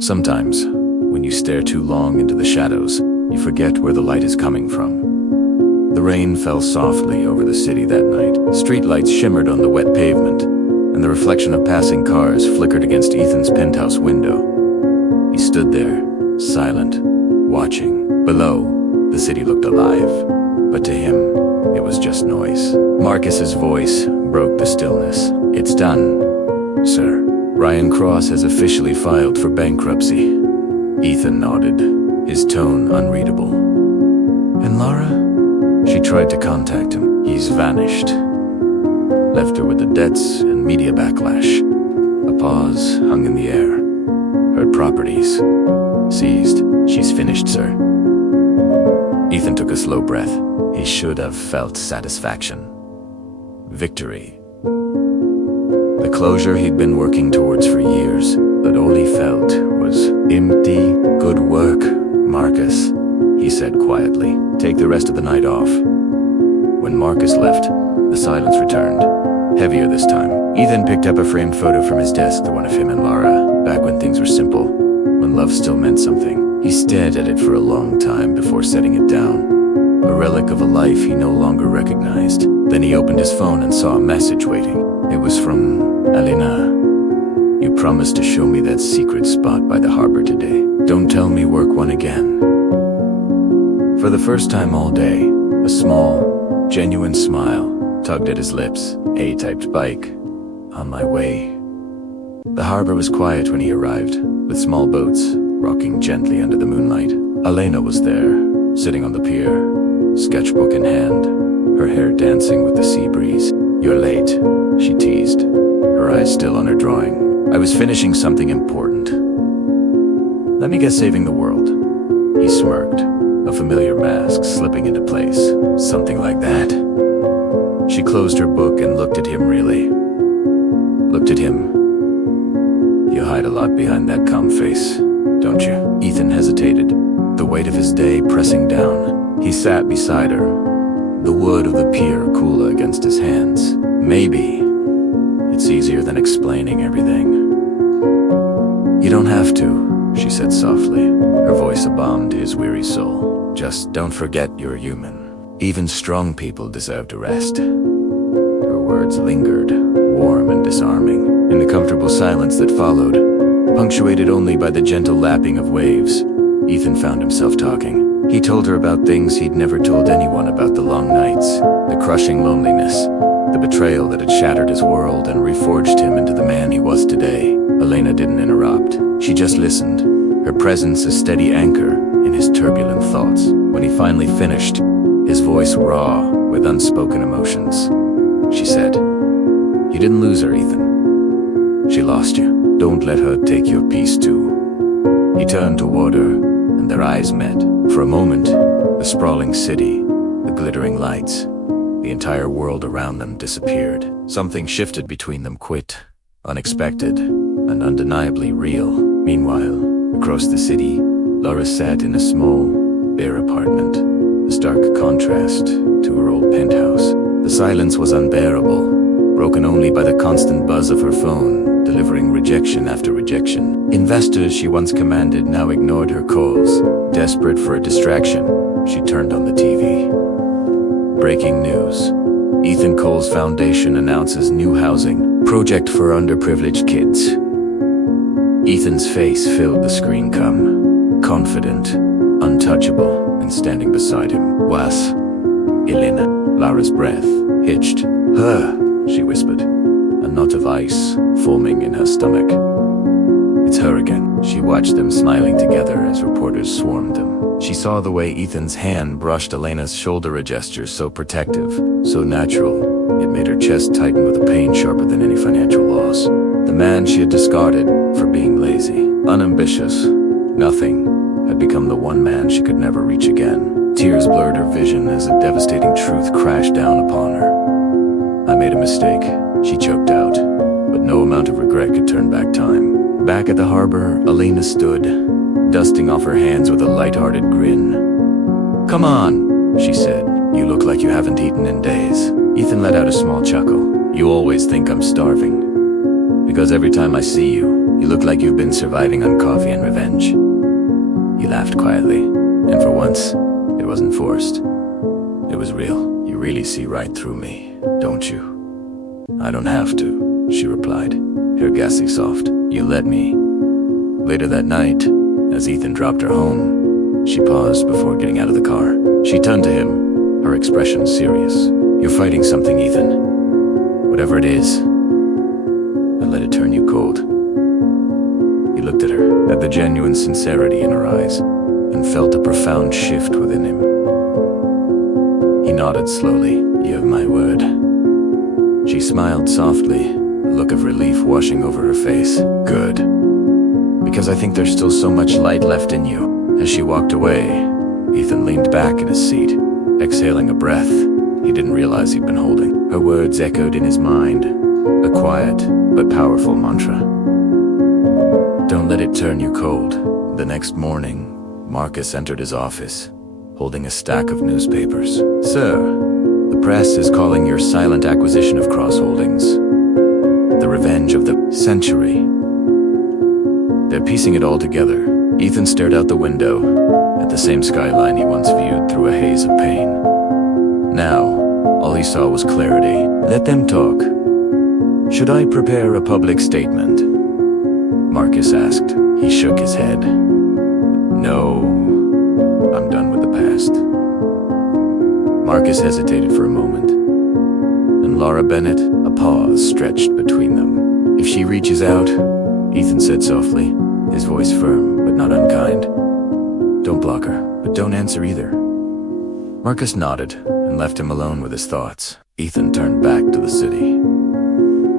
Sometimes, when you stare too long into the shadows, you forget where the light is coming from. The rain fell softly over the city that night. Streetlights shimmered on the wet pavement, and the reflection of passing cars flickered against Ethan's penthouse window. He stood there, silent, watching. Below, the city looked alive, but to him, it was just noise. Marcus's voice broke the stillness. "It's done, sir. Ryan Cross has officially filed for bankruptcy." Ethan nodded, his tone unreadable. "And Lara?" She tried to contact him. "He's vanished." Left her with the debts and media backlash. A pause hung in the air. Her properties seized. "She's finished, sir." Ethan took a slow breath. He should have felt satisfaction. Victory. The closure he'd been working towards for years, but all he felt was empty. "Good work, Marcus," he said quietly. "Take the rest of the night off." When Marcus left, the silence returned, heavier this time. Ethan picked up a framed photo from his desk, the one of him and Lara, back when things were simple, when love still meant something. He stared at it for a long time before setting it down, a relic of a life he no longer recognized. Then he opened his phone and saw a message waiting. It was from Elena. "You promised to show me that secret spot by the harbor today. Don't tell me work won again." For the first time all day, a small, genuine smile tugged at his lips. A-typed bike. On my way. The harbor was quiet when he arrived, with small boats rocking gently under the moonlight. Elena was there, sitting on the pier, sketchbook in hand, her hair dancing with the sea breeze. "You're late," she teased, her eyes still on her drawing. "I was finishing something important." "Let me guess, saving the world." He smirked, a familiar mask slipping into place. "Something like that." She closed her book and looked at him really. Looked at him. "You hide a lot behind that calm face, don't you?" Ethan hesitated, the weight of his day pressing down. He sat beside her, the wood of the pier cool against his hands. "Maybe it's easier than explaining everything." "You don't have to," she said softly, her voice a balm to his weary soul. "Just don't forget you're human. Even strong people deserve to rest." Her words lingered, warm and disarming, in the comfortable silence that followed, punctuated only by the gentle lapping of waves. Ethan found himself talking. He told her about things he'd never told anyone, about the long nights, the crushing loneliness, the betrayal that had shattered his world and reforged him into the man he was today. Elena didn't interrupt. She just listened, her presence a steady anchor in his turbulent thoughts. When he finally finished, his voice raw with unspoken emotions, she said, "You didn't lose her, Ethan. She lost you. Don't let her take your peace too." He turned toward her, and their eyes met. For a moment, the sprawling city, the glittering lights, the entire world around them disappeared. Something shifted between them, quite unexpected and undeniably real. Meanwhile, across the city, Lara sat in a small, bare apartment, a stark contrast to her old penthouse. The silence was unbearable, broken only by the constant buzz of her phone, delivering rejection after rejection. Investors she once commanded now ignored her calls. Desperate for a distraction, she turned on the TV. Breaking news. Ethan Cole's foundation announces new housing project for underprivileged kids. Ethan's face filled the screen. Confident, untouchable, and standing beside him was Elena. Lara's breath hitched. "Her," she whispered, a knot of ice forming in her stomach. "It's her again." She watched them smiling together as reporters swarmed them. She saw the way Ethan's hand brushed Elena's shoulder, a gesture so protective, so natural, it made her chest tighten with a pain sharper than any financial loss. The man she had discarded for being lazy, unambitious, nothing, had become the one man she could never reach again. Tears blurred her vision as a devastating truth crashed down upon her. "I made a mistake," she choked out, but no amount of regret could turn back time. Back at the harbor, Elena stood, dusting off her hands with a light-hearted grin. "Come on," she said. "You look like you haven't eaten in days." Ethan let out a small chuckle. "You always think I'm starving. Because every time I see you, You look like you've been surviving on coffee and revenge." He laughed quietly, and for once, it wasn't forced. It was real. "You really see right through me, don't you?" "I don't have to," she replied, her gassy soft. "You let me." Later that night, as Ethan dropped her home, she paused before getting out of the car. She turned to him, her expression serious. "You're fighting something, Ethan. Whatever it is, and let it turn you cold." He looked at her, at the genuine sincerity in her eyes, and felt a profound shift within him. He nodded slowly. "You have my word." She smiled softly, a look of relief washing over her face. "Good. Because I think there's still so much light left in you." As she walked away, Ethan leaned back in his seat, exhaling a breath he didn't realize he'd been holding. Her words echoed in his mind, a quiet but powerful mantra. Don't let it turn you cold. The next morning, Marcus entered his office, holding a stack of newspapers. "Sir, the press is calling your silent acquisition of Cross Holdings the revenge of the century. They're piecing it all together." Ethan stared out the window, at the same skyline he once viewed through a haze of pain. Now, all he saw was clarity. "Let them talk. Should I prepare a public statement?" Marcus asked. He shook his head. "No, I'm done with the past." Marcus hesitated for a moment, and Lara Bennett, a pause stretched between them. "If she reaches out," Ethan said softly, his voice firm but not unkind, "don't block her, but don't answer either." Marcus nodded and left him alone with his thoughts. Ethan turned back to the city.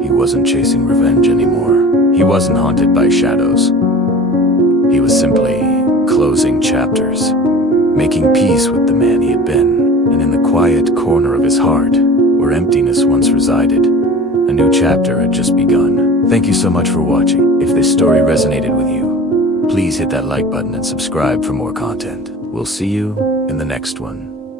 He wasn't chasing revenge anymore. He wasn't haunted by shadows. He was simply closing chapters, making peace with the man he had been, and in the quiet corner of his heart, where emptiness once resided, a new chapter had just begun. Thank you so much for watching. If this story resonated with you, please hit that like button and subscribe for more content. We'll see you in the next one.